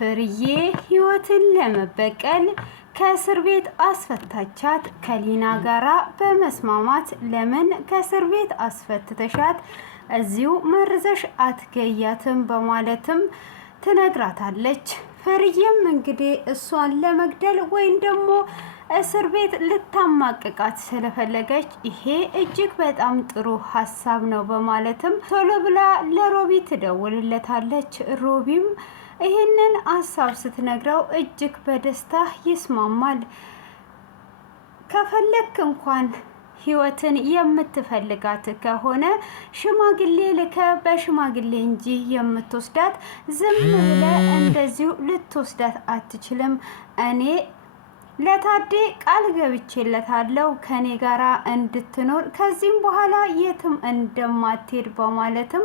ፍርዬ ህይወትን ለመበቀል ከእስር ቤት አስፈታቻት። ከሊና ጋራ በመስማማት ለምን ከእስር ቤት አስፈትተሻት እዚሁ መርዘሽ አትገያትም በማለትም ትነግራታለች። ፍርዬም እንግዲህ እሷን ለመግደል ወይም ደግሞ እስር ቤት ልታማቅቃት ስለፈለገች ይሄ እጅግ በጣም ጥሩ ሀሳብ ነው በማለትም ቶሎ ብላ ለሮቢ ትደውልለታለች። ሮቢም ይህንን ሀሳብ ስትነግረው እጅግ በደስታ ይስማማል። ከፈለክ እንኳን ህይወትን የምትፈልጋት ከሆነ ሽማግሌ ልከ በሽማግሌ እንጂ የምትወስዳት ዝም ብለ እንደዚሁ ልትወስዳት አትችልም። እኔ ለታዴ ቃል ገብቼለታለሁ ከኔ ጋራ እንድትኖር ከዚህም በኋላ የትም እንደማትሄድ በማለትም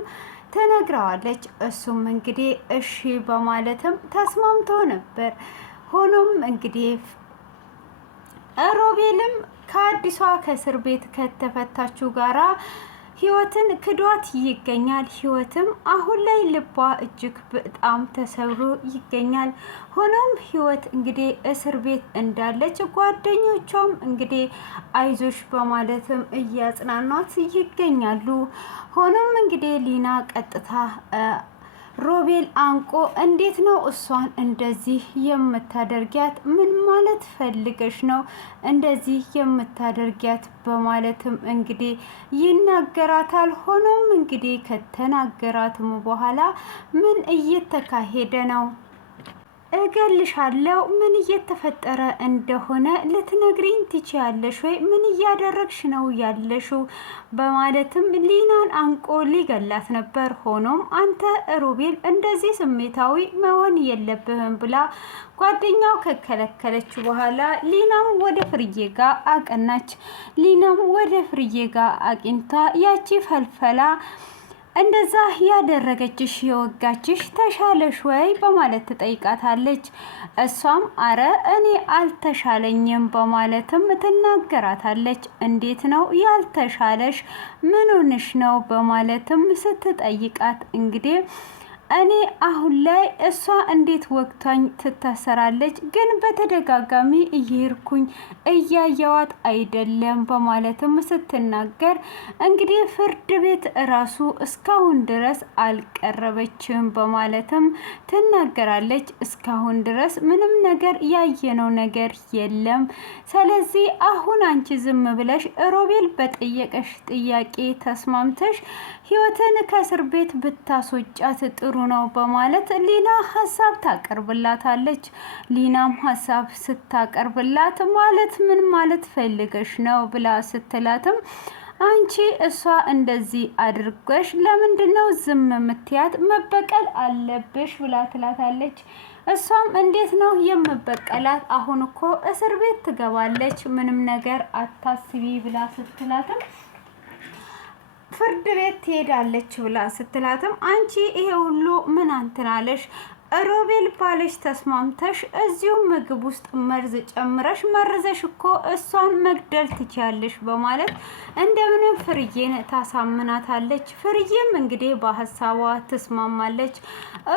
ትነግረዋለች። እሱም እንግዲህ እሺ በማለትም ተስማምቶ ነበር። ሆኖም እንግዲህ ሮቤልም ከአዲሷ ከእስር ቤት ከተፈታችው ጋራ ህይወትን ክዷት ይገኛል። ህይወትም አሁን ላይ ልቧ እጅግ በጣም ተሰብሮ ይገኛል። ሆኖም ህይወት እንግዲህ እስር ቤት እንዳለች ጓደኞቿም እንግዲህ አይዞሽ በማለትም እያጽናኗት ይገኛሉ። ሆኖም እንግዲህ ሊና ቀጥታ ሮቤል አንቆ እንዴት ነው እሷን እንደዚህ የምታደርጊያት? ምን ማለት ፈልገሽ ነው እንደዚህ የምታደርጊያት? በማለትም እንግዲህ ይናገራታል። ሆኖም እንግዲህ ከተናገራትም በኋላ ምን እየተካሄደ ነው? እገልሻለሁ። ምን እየተፈጠረ እንደሆነ ልትነግሪኝ ትችያለሽ ወይ? ምን እያደረግሽ ነው ያለሽው? በማለትም ሊናን አንቆ ሊገላት ነበር። ሆኖም አንተ ሮቤል እንደዚህ ስሜታዊ መሆን የለብህም ብላ ጓደኛው ከከለከለች በኋላ ሊናም ወደ ፍርዬ ጋር አቀናች። ሊናም ወደ ፍርዬ ጋር አቅንታ ያቺ ፈልፈላ እንደዛ ያደረገችሽ የወጋችሽ ተሻለሽ ወይ በማለት ትጠይቃታለች። እሷም አረ እኔ አልተሻለኝም በማለትም ትናገራታለች። እንዴት ነው ያልተሻለሽ? ምን ሆነሽ ነው በማለትም ስትጠይቃት እንግዲህ እኔ አሁን ላይ እሷ እንዴት ወቅቷኝ ትታሰራለች፣ ግን በተደጋጋሚ እየሄድኩኝ እያየዋት አይደለም በማለትም ስትናገር እንግዲህ ፍርድ ቤት እራሱ እስካሁን ድረስ አልቀረበችም በማለትም ትናገራለች። እስካሁን ድረስ ምንም ነገር ያየነው ነገር የለም። ስለዚህ አሁን አንቺ ዝም ብለሽ ሮቤል በጠየቀሽ ጥያቄ ተስማምተሽ ህይወትን ከእስር ቤት ብታስወጫት ጥሩ ነው በማለት ሊና ሀሳብ ታቀርብላታለች። ሊናም ሀሳብ ስታቀርብላት ማለት ምን ማለት ፈልገሽ ነው ብላ ስትላትም አንቺ እሷ እንደዚህ አድርገሽ ለምንድነው ዝም ምትያት? መበቀል አለብሽ ብላ ትላታለች። እሷም እንዴት ነው የምበቀላት? አሁን እኮ እስር ቤት ትገባለች፣ ምንም ነገር አታስቢ ብላ ስትላትም ፍርድ ቤት ትሄዳለች ብላ ስትላትም አንቺ ይሄ ሁሉ ምን አንትናለሽ? ሮቤል ባለሽ ተስማምተሽ እዚሁ ምግብ ውስጥ መርዝ ጨምረሽ መርዘሽ እኮ እሷን መግደል ትችያለሽ በማለት እንደምንም ፍርዬን ታሳምናታለች። ፍርዬም እንግዲህ በሀሳቧ ትስማማለች።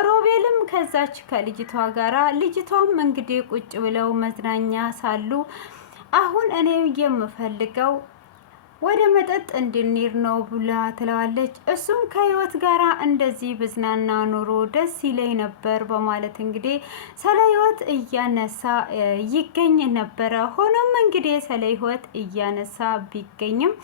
ሮቤልም ከዛች ከልጅቷ ጋራ ልጅቷም እንግዲህ ቁጭ ብለው መዝናኛ ሳሉ አሁን እኔ የምፈልገው ወደ መጠጥ እንድንሄድ ነው ብላ ትለዋለች። እሱም ከህይወት ጋራ እንደዚህ ብዝናና ኑሮ ደስ ይለኝ ነበር በማለት እንግዲህ ስለ ህይወት እያነሳ ይገኝ ነበረ። ሆኖም እንግዲህ ስለ ህይወት እያነሳ ቢገኝም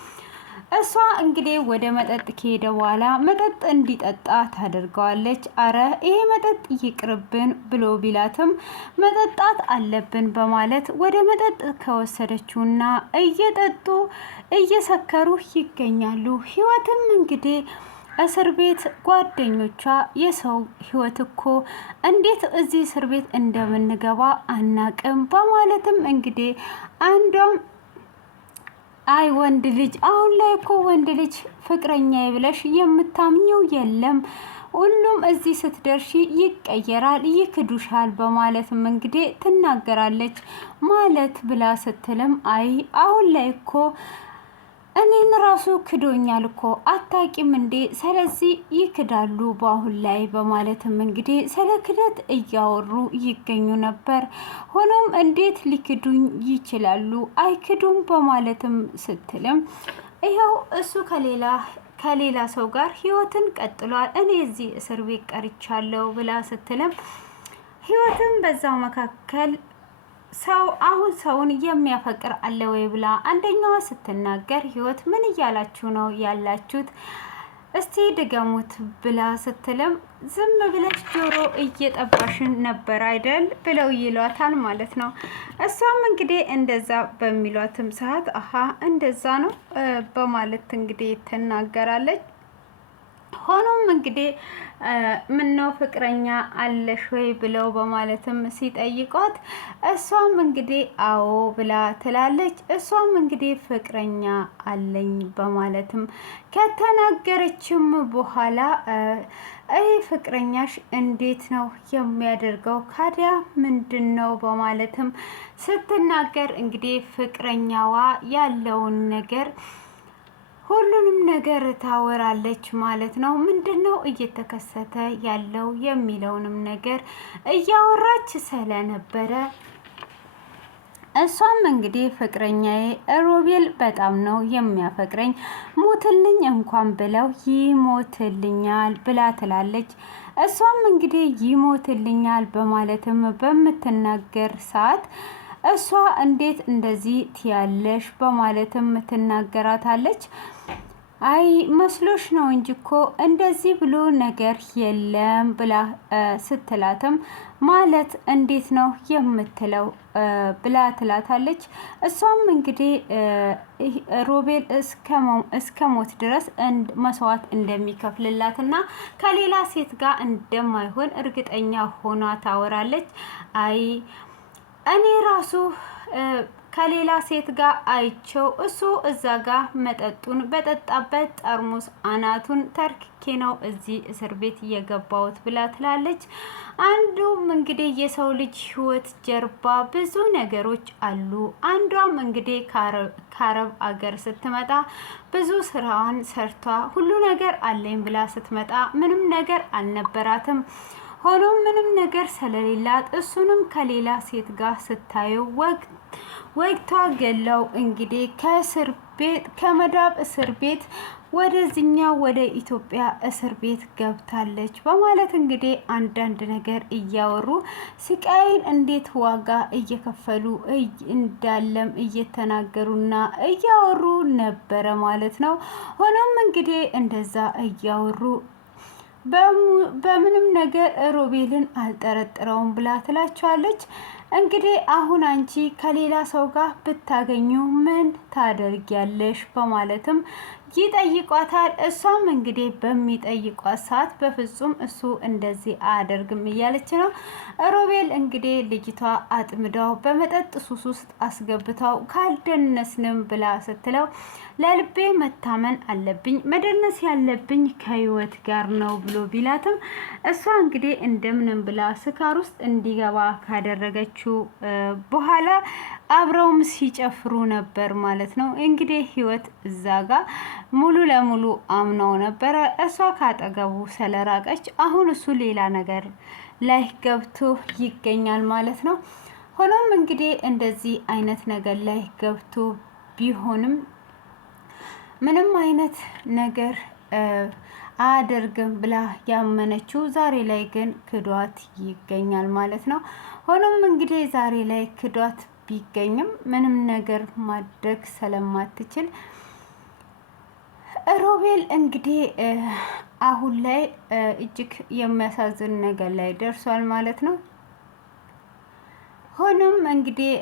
እሷ እንግዲህ ወደ መጠጥ ከሄደ በኋላ መጠጥ እንዲጠጣ ታደርገዋለች። አረ ይሄ መጠጥ ይቅርብን ብሎ ቢላትም መጠጣት አለብን በማለት ወደ መጠጥ ከወሰደችውና እየጠጡ እየሰከሩ ይገኛሉ። ህይወትም እንግዲህ እስር ቤት ጓደኞቿ የሰው ህይወት እኮ እንዴት እዚህ እስር ቤት እንደምንገባ አናቅም በማለትም እንግዲህ አንዷም አይ ወንድ ልጅ አሁን ላይ እኮ ወንድ ልጅ ፍቅረኛ ብለሽ የምታምኘው የለም፣ ሁሉም እዚህ ስትደርሺ ይቀየራል፣ ይክዱሻል በማለትም እንግዲህ ትናገራለች። ማለት ብላ ስትልም አይ አሁን ላይ እኮ እኔን ራሱ ክዶኛል እኮ አታቂም እንዴ? ስለዚህ ይክዳሉ በአሁን ላይ በማለትም እንግዲህ ስለ ክደት እያወሩ ይገኙ ነበር። ሆኖም እንዴት ሊክዱኝ ይችላሉ? አይክዱም በማለትም ስትልም ይኸው እሱ ከሌላ ሰው ጋር ህይወትን ቀጥሏል፣ እኔ እዚህ እስር ቤት ቀርቻለሁ ብላ ስትልም ህይወትም በዛው መካከል ሰው አሁን ሰውን የሚያፈቅር አለ ወይ ብላ አንደኛዋ ስትናገር ህይወት ምን እያላችሁ ነው ያላችሁት? እስቲ ድገሙት ብላ ስትልም ዝም ብለሽ ጆሮ እየጠባሽን ነበር አይደል ብለው ይሏታል ማለት ነው። እሷም እንግዲህ እንደዛ በሚሏትም ሰዓት አሀ እንደዛ ነው በማለት እንግዲህ ትናገራለች። ሆኖም እንግዲህ ምነው ፍቅረኛ አለሽ ወይ ብለው በማለትም ሲጠይቋት እሷም እንግዲህ አዎ ብላ ትላለች። እሷም እንግዲህ ፍቅረኛ አለኝ በማለትም ከተናገረችም በኋላ ፍቅረኛሽ እንዴት ነው የሚያደርገው ካዲያ ምንድን ነው በማለትም ስትናገር እንግዲህ ፍቅረኛዋ ያለውን ነገር ሁሉንም ነገር ታወራለች ማለት ነው። ምንድነው እየተከሰተ ያለው የሚለውንም ነገር እያወራች ስለነበረ እሷም እንግዲህ ፍቅረኛዬ ሮቤል በጣም ነው የሚያፈቅረኝ፣ ሞትልኝ እንኳን ብለው ይሞትልኛል ብላ ትላለች። እሷም እንግዲህ ይሞትልኛል በማለትም በምትናገር ሰዓት እሷ እንዴት እንደዚህ ትያለሽ በማለትም ትናገራታለች። አይ መስሎሽ ነው እንጂ እኮ እንደዚህ ብሎ ነገር የለም ብላ ስትላትም ማለት እንዴት ነው የምትለው ብላ ትላታለች። እሷም እንግዲህ ሮቤል እስከ ሞት ድረስ መስዋዕት እንደሚከፍልላትና ከሌላ ሴት ጋር እንደማይሆን እርግጠኛ ሆና ታወራለች። አይ እኔ ራሱ ከሌላ ሴት ጋር አይቸው እሱ እዛ ጋር መጠጡን በጠጣበት ጠርሙስ አናቱን ተርክኬ ነው እዚህ እስር ቤት እየገባሁት ብላ ትላለች። አንዱም እንግዲህ የሰው ልጅ ህይወት ጀርባ ብዙ ነገሮች አሉ። አንዷም እንግዲህ ከአረብ አገር ስትመጣ ብዙ ስራዋን ሰርቷ ሁሉ ነገር አለኝ ብላ ስትመጣ ምንም ነገር አልነበራትም። ሆኖም ምንም ነገር ስለሌላት እሱንም ከሌላ ሴት ጋር ስታየው ወግቷ ገላው እንግዲህ ከእስር ቤት ከመዳብ እስር ቤት ወደዚህኛው ወደ ኢትዮጵያ እስር ቤት ገብታለች በማለት እንግዲህ አንዳንድ ነገር እያወሩ ስቃይን እንዴት ዋጋ እየከፈሉ እንዳለም እየተናገሩና እያወሩ ነበረ ማለት ነው። ሆኖም እንግዲህ እንደዛ እያወሩ በምንም ነገር ሮቤልን አልጠረጥረውም ብላ ትላቸዋለች። እንግዲህ አሁን አንቺ ከሌላ ሰው ጋር ብታገኙ ምን ታደርጊያለሽ በማለትም ይጠይቋታል። እሷም እንግዲህ በሚጠይቋት ሰዓት በፍጹም እሱ እንደዚህ አያደርግም እያለች ነው። ሮቤል እንግዲህ ልጅቷ አጥምዳው በመጠጥ ሱስ ውስጥ አስገብታው ካልደነስንም ብላ ስትለው ለልቤ መታመን አለብኝ፣ መደነስ ያለብኝ ከህይወት ጋር ነው ብሎ ቢላትም እሷ እንግዲህ እንደምንም ብላ ስካር ውስጥ እንዲገባ ካደረገችው በኋላ አብረውም ሲጨፍሩ ነበር ማለት ነው። እንግዲህ ህይወት እዛ ጋር ሙሉ ለሙሉ አምናው ነበረ። እሷ ካጠገቡ ስለራቀች አሁን እሱ ሌላ ነገር ላይ ገብቶ ይገኛል ማለት ነው። ሆኖም እንግዲህ እንደዚህ አይነት ነገር ላይ ገብቶ ቢሆንም ምንም አይነት ነገር አያደርግም ብላ ያመነችው ዛሬ ላይ ግን ክዷት ይገኛል ማለት ነው። ሆኖም እንግዲህ ዛሬ ላይ ክዷት ቢገኝም ምንም ነገር ማድረግ ስለማትችል ሮቤል እንግዲህ አሁን ላይ እጅግ የሚያሳዝን ነገር ላይ ደርሷል ማለት ነው። ሆኖም እንግዲህ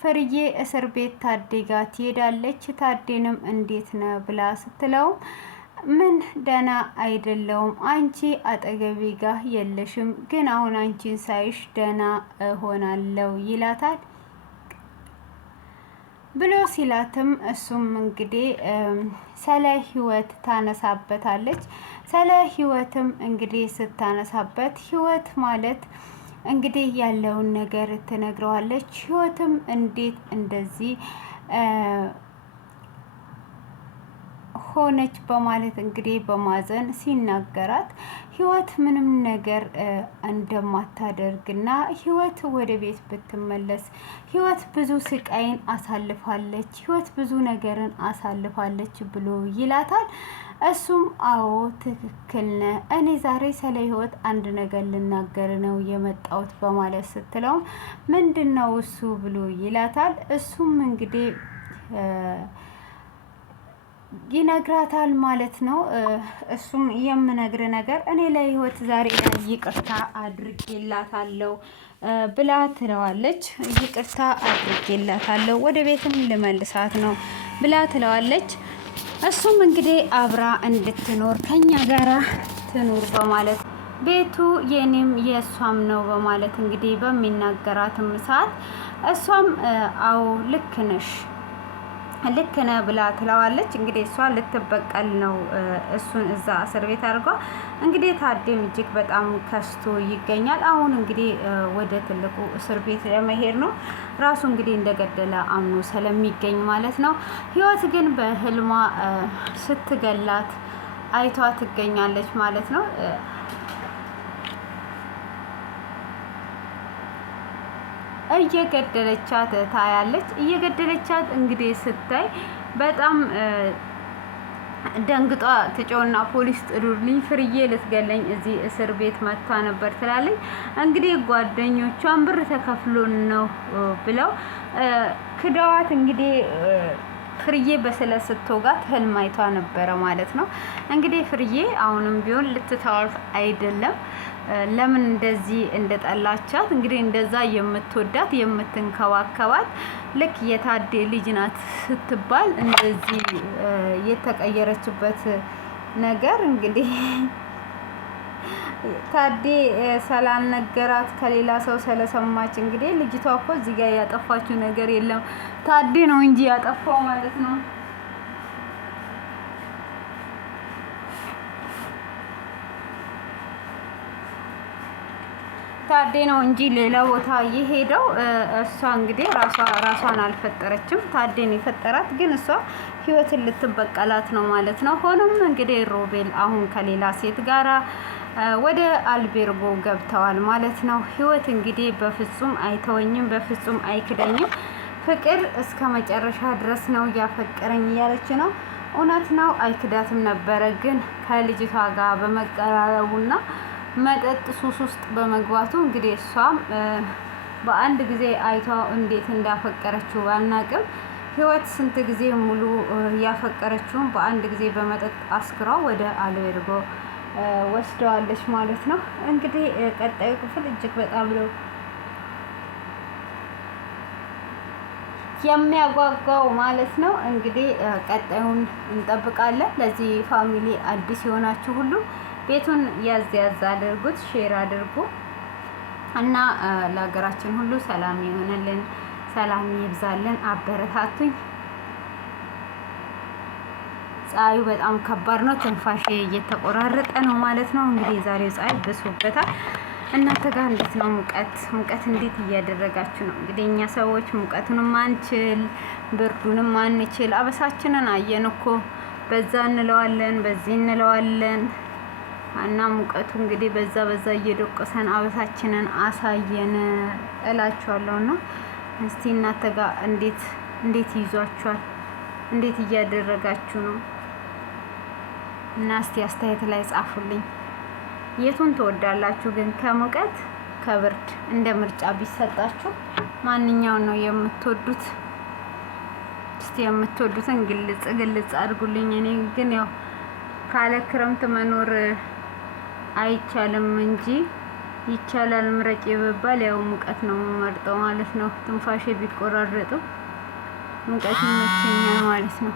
ፍርዬ እስር ቤት ታዴ ጋር ትሄዳለች። ታዴንም እንዴት ነው ብላ ስትለው ምን ደህና አይደለውም፣ አንቺ አጠገቤ ጋር የለሽም፣ ግን አሁን አንቺን ሳይሽ ደህና እሆናለሁ ይላታል ብሎ ሲላትም እሱም እንግዲህ ስለ ህይወት ታነሳበታለች። ስለ ህይወትም እንግዲህ ስታነሳበት ህይወት ማለት እንግዲህ ያለውን ነገር ትነግረዋለች። ህይወትም እንዴት እንደዚህ ሆነች በማለት እንግዲህ በማዘን ሲናገራት ህይወት ምንም ነገር እንደማታደርግና ህይወት ወደ ቤት ብትመለስ ህይወት ብዙ ስቃይን አሳልፋለች፣ ህይወት ብዙ ነገርን አሳልፋለች ብሎ ይላታል። እሱም አዎ ትክክል ነህ፣ እኔ ዛሬ ስለ ህይወት አንድ ነገር ልናገር ነው የመጣሁት በማለት ስትለውም ምንድን ነው እሱ ብሎ ይላታል። እሱም እንግዲህ ይነግራታል ማለት ነው። እሱም የምነግር ነገር እኔ ለህይወት ዛሬ ላይ ይቅርታ አድርጌላታለሁ ብላ ትለዋለች። ይቅርታ አድርጌላታለሁ ወደ ቤትም ልመልሳት ነው ብላ ትለዋለች። እሱም እንግዲህ አብራ እንድትኖር ከኛ ጋራ ትኑር በማለት ቤቱ የኔም የእሷም ነው በማለት እንግዲህ በሚናገራትም ሰዓት እሷም አዎ ልክ ነሽ ልክ ነህ ብላ ትለዋለች። እንግዲህ እሷ ልትበቀል ነው እሱን እዛ እስር ቤት አድርጓ። እንግዲህ ታዴም እጅግ በጣም ከስቶ ይገኛል። አሁን እንግዲህ ወደ ትልቁ እስር ቤት ለመሄድ ነው ራሱ እንግዲህ እንደገደለ አምኖ ስለሚገኝ ማለት ነው። ህይወት ግን በህልሟ ስትገላት አይቷ ትገኛለች ማለት ነው። እየገደለቻት ታያለች። እየገደለቻት እንግዲህ ስታይ በጣም ደንግጧ ትጮና ፖሊስ ጥሩልኝ፣ ፍርዬ ልትገለኝ እዚህ እስር ቤት መጥታ ነበር ትላለች። እንግዲህ ጓደኞቿን ብር ተከፍሎን ነው ብለው ክደዋት እንግዲህ ፍርዬ በስለት ስትወጋት ህልም አይቷ ነበረ ማለት ነው። እንግዲህ ፍርዬ አሁንም ቢሆን ልትተዋት አይደለም። ለምን እንደዚህ እንደጠላቻት እንግዲህ እንደዛ የምትወዳት የምትንከባከባት ልክ የታዴ ልጅ ናት ስትባል እንደዚህ የተቀየረችበት ነገር እንግዲህ ታዴ ስላልነገራት ከሌላ ሰው ስለሰማች እንግዲህ ልጅቷ እኮ እዚህ ጋር ያጠፋችው ነገር የለም ታዴ ነው እንጂ ያጠፋው ማለት ነው። ታዴ ነው እንጂ ሌላ ቦታ የሄደው እሷ እንግዲህ ራሷን አልፈጠረችም። ታዴን የፈጠራት ግን እሷ ህይወትን ልትበቀላት ነው ማለት ነው። ሆኖም እንግዲህ ሮቤል አሁን ከሌላ ሴት ጋራ ወደ አልቤርጎ ገብተዋል ማለት ነው። ህይወት እንግዲህ በፍጹም አይተወኝም፣ በፍጹም አይክደኝም፣ ፍቅር እስከ መጨረሻ ድረስ ነው እያፈቀረኝ እያለች ነው። እውነት ነው አይክዳትም ነበረ፣ ግን ከልጅቷ ጋር በመቀራረቡና መጠጥ ሱስ ውስጥ በመግባቱ እንግዲህ እሷም በአንድ ጊዜ አይቷ እንዴት እንዳፈቀረችው ባናቅም ህይወት ስንት ጊዜ ሙሉ ያፈቀረችውን በአንድ ጊዜ በመጠጥ አስክሯ ወደ አልቤርጎ ወስደዋለች ማለት ነው። እንግዲህ ቀጣዩ ክፍል እጅግ በጣም ነው የሚያጓጓው ማለት ነው። እንግዲህ ቀጣዩን እንጠብቃለን። ለዚህ ፋሚሊ አዲስ የሆናችሁ ሁሉ ቤቱን ያዝ ያዝ አድርጉት፣ ሼር አድርጉ እና ለሀገራችን ሁሉ ሰላም ይሆንልን፣ ሰላም ይብዛልን። አበረታቱኝ። ፀሐዩ በጣም ከባድ ነው። ትንፋሽ እየተቆራረጠ ነው ማለት ነው። እንግዲህ የዛሬው ፀሐይ ብሶበታል። እናንተ ጋር እንዴት ነው? ሙቀት እንዴት እያደረጋችሁ ነው? እንግዲህ እኛ ሰዎች ሙቀቱንም አንችል ብርዱንም አንችል፣ አበሳችንን አየን እኮ በዛ እንለዋለን በዚህ እንለዋለን እና ሙቀቱ እንግዲህ በዛ እየደቆሰን አበሳችንን አሳየን እላችኋለሁ። እና እስቲ እናንተ ጋር እንዴት ይዟችኋል? እንዴት እያደረጋችሁ ነው? እና እስቲ አስተያየት ላይ ጻፉልኝ። የቱን ትወዳላችሁ ግን? ከሙቀት ከብርድ እንደ ምርጫ ቢሰጣችሁ ማንኛውን ነው የምትወዱት? እስቲ የምትወዱትን ግልጽ አድርጉልኝ። እኔ ግን ያው ካለ ክረምት መኖር አይቻልም እንጂ ይቻላል። ምረጭ ይባል ያው ሙቀት ነው የምመርጠው ማለት ነው። ትንፋሼ ቢቆራረጡ ሙቀት ይመቸኛል ማለት ነው።